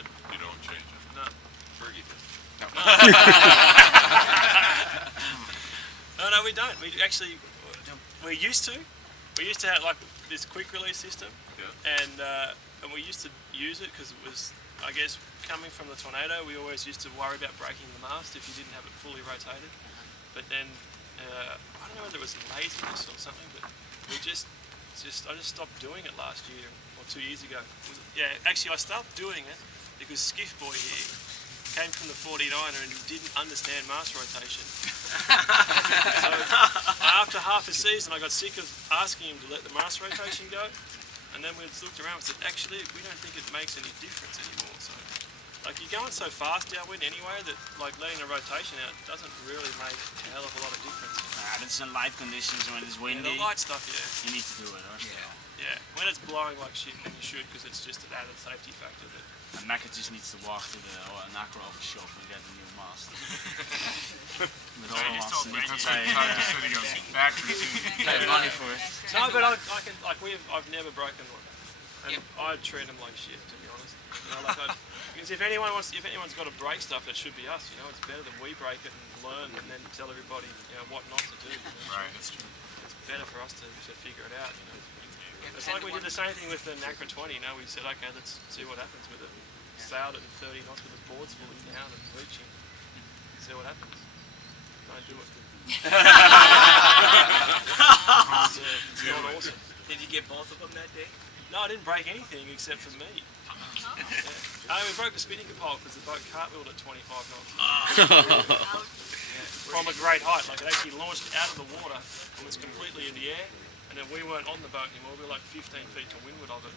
it, you don't change it. No. Fergie did. No. No, we don't. We actually, we used to have like this quick release system, and we used to use it because it was, I guess, coming from the Tornado. We always used to worry about breaking the mast if you didn't have it fully rotated. But then I don't know whether it was laziness or something, but I just stopped doing it last year or 2 years ago. Yeah, actually I stopped doing it because Skiff Boy here came from the 49er and he didn't understand mast rotation. So after half a season I got sick of asking him to let the mast rotation go, and then we looked around and said, actually we don't think it makes any difference anymore. So like you're going so fast downwind anyway that like letting the rotation out doesn't really make a hell of a lot of difference. It's in light conditions when it's windy. Yeah, the light stuff, you need to do it. Yeah, when it's blowing like shit, then you should, because it's just an added safety factor. And Macca just needs to walk to the Nacra office shop and get a new mast. With all the masts in it. Pay money for it. No, but I can, like, I've never broken one. And I treat them like shit, to be honest. You know, like because if anyone's got to break stuff, it should be us. You know, it's better that we break it and learn, and then tell everybody, you know, what not to do. Right, that's true. It's better for us to figure it out. You know, it's like we did the same thing with the Nacra 20. You know, we said, okay, let's see what happens with it. Sailed it in 30 knots with the boards fully down and reaching. See what happens. Don't do it. It's not awesome. Did you get both of them that day? No, I didn't break anything except for me. Yeah. We broke the spinning pole because the boat cartwheeled at 25 knots. From a great height, like it actually launched out of the water and was completely in the air, and then we weren't on the boat anymore, we were like 15 feet to windward of it.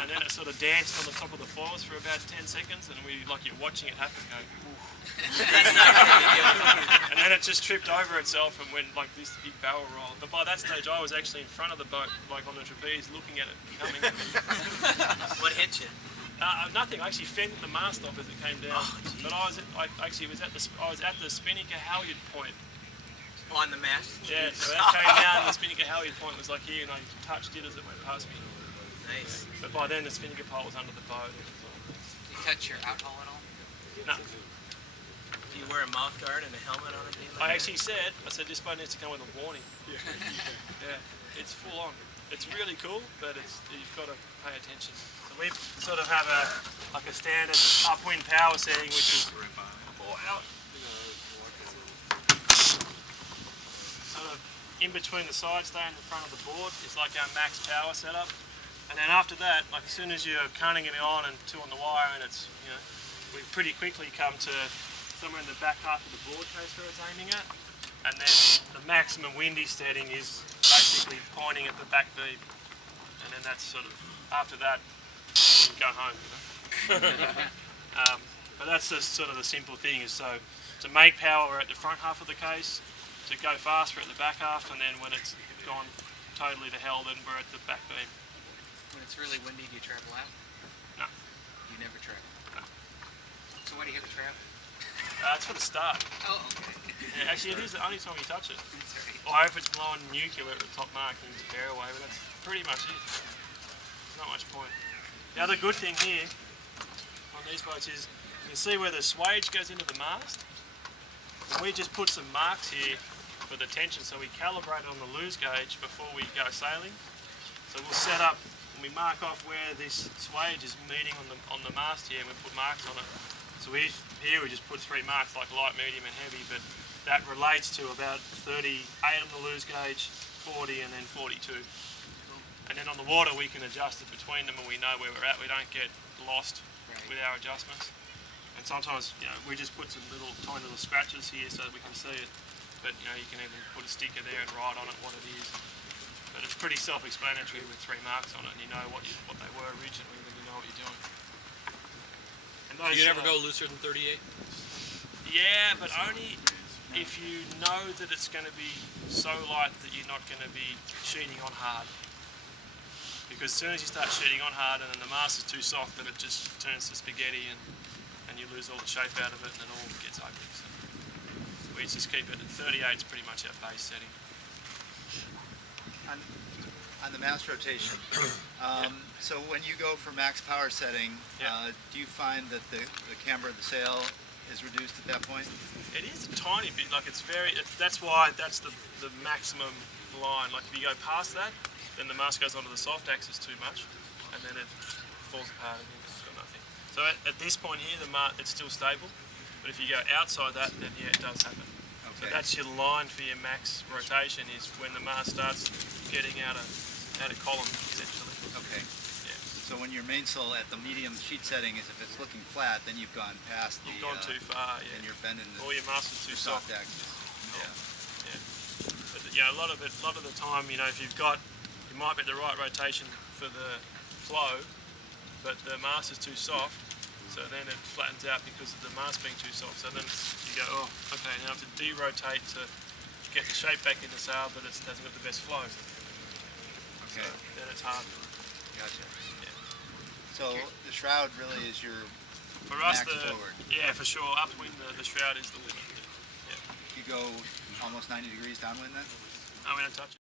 And then it sort of danced on the top of the foils for about 10 seconds, and you're watching it happen going, oof. And then it just tripped over itself and went like this big barrel roll. But by that stage I was actually in front of the boat, like on the trapeze, looking at it coming. What hit you? Nothing. I actually fended the mast off as it came down. But I was at the Spinnaker halyard point. On the mast? Yeah, so that came down, the Spinnaker halyard point was like here, and I touched it as it went past me. Nice. But by then the Spinnaker pole was under the boat. Did you touch your alcohol at all? No. Do you wear a mouth guard and a helmet on a day like I actually said, this boat needs to come with a warning. Yeah, it's full on. It's really cool, but you've got to pay attention. So we sort of have a standard upwind power setting, which is sort of in between the side stay and the front of the board. It's like our max power setup. And then after that, like as soon as you're cunning it on and two on the wire, and it's, you know, we pretty quickly come to somewhere in the back half of the board case where it's aiming at. And then the maximum windy setting is basically pointing at the back beam. And then that's sort of, after that, you go home. You know? But that's just sort of the simple thing, is so to make power we're at the front half of the case, to go fast we're at the back half, and then when it's gone totally to hell then we're at the back beam. When it's really windy, do you travel out? No. You never travel? No. So why do you have to travel? It's for the start. Oh, okay. Yeah, actually it is the only time you touch it. That's right. Or if it's blowing nuclear at the top mark and you bear away, but that's pretty much it. Not much point. The other good thing here on these boats is you can see where the swage goes into the mast. And we just put some marks here for the tension, so we calibrate it on the lose gauge before we go sailing. So we'll set up and we mark off where this swage is meeting on the mast here, and we put marks on it. So here we just put 3 marks, like light, medium and heavy, but that relates to about 38 on the lose gauge, 40 and then 42. And then on the water we can adjust it between them and we know where we're at. We don't get lost with our adjustments. And sometimes, you know, we just put some tiny little scratches here so that we can see it. But you know, you can even put a sticker there and write on it what it is. But it's pretty self-explanatory with 3 marks on it, and you know what they were originally, then you know what you're doing. You never go looser than 38? Yeah, but only if you know that it's going to be so light that you're not going to be sheeting on hard. Because as soon as you start sheeting on hard and then the mast is too soft, then it just turns to spaghetti and you lose all the shape out of it and it all gets ugly. So we just keep it at 38, it's pretty much our base setting. On On the Mast rotation, so when you go for max power setting, Yeah. do you find that the camber of the sail is reduced at that point? It is a tiny bit, like that's why that's the maximum line. Like if you go past that, then the mast goes onto the soft axis too much, and then it falls apart again. It's got nothing. So at this point here, it's still stable, but if you go outside that, then yeah, it does happen. So Okay. that's your line for your max rotation is when the mast starts getting out of column, essentially. Okay. Yeah. So when your mainsail at the medium sheet setting is if it's looking flat, then you've gone past the. You've gone too far, yeah. And you're bending the. Or your mast is too soft. soft axis. Yeah. But yeah, a lot of the time, you know, if you might be at the right rotation for the flow, but the mast is too soft, so then it flattens out because of the mast being too soft. So then you go, oh, okay, now I have to derotate to get the shape back in the sail, but it hasn't got the best flow. Okay. So then it's hard. Gotcha. Yeah. So the shroud really is your For us, max forward. yeah, for sure, upwind the shroud is the limit. Yeah. You go almost 90 degrees downwind then? No, we don't touch it.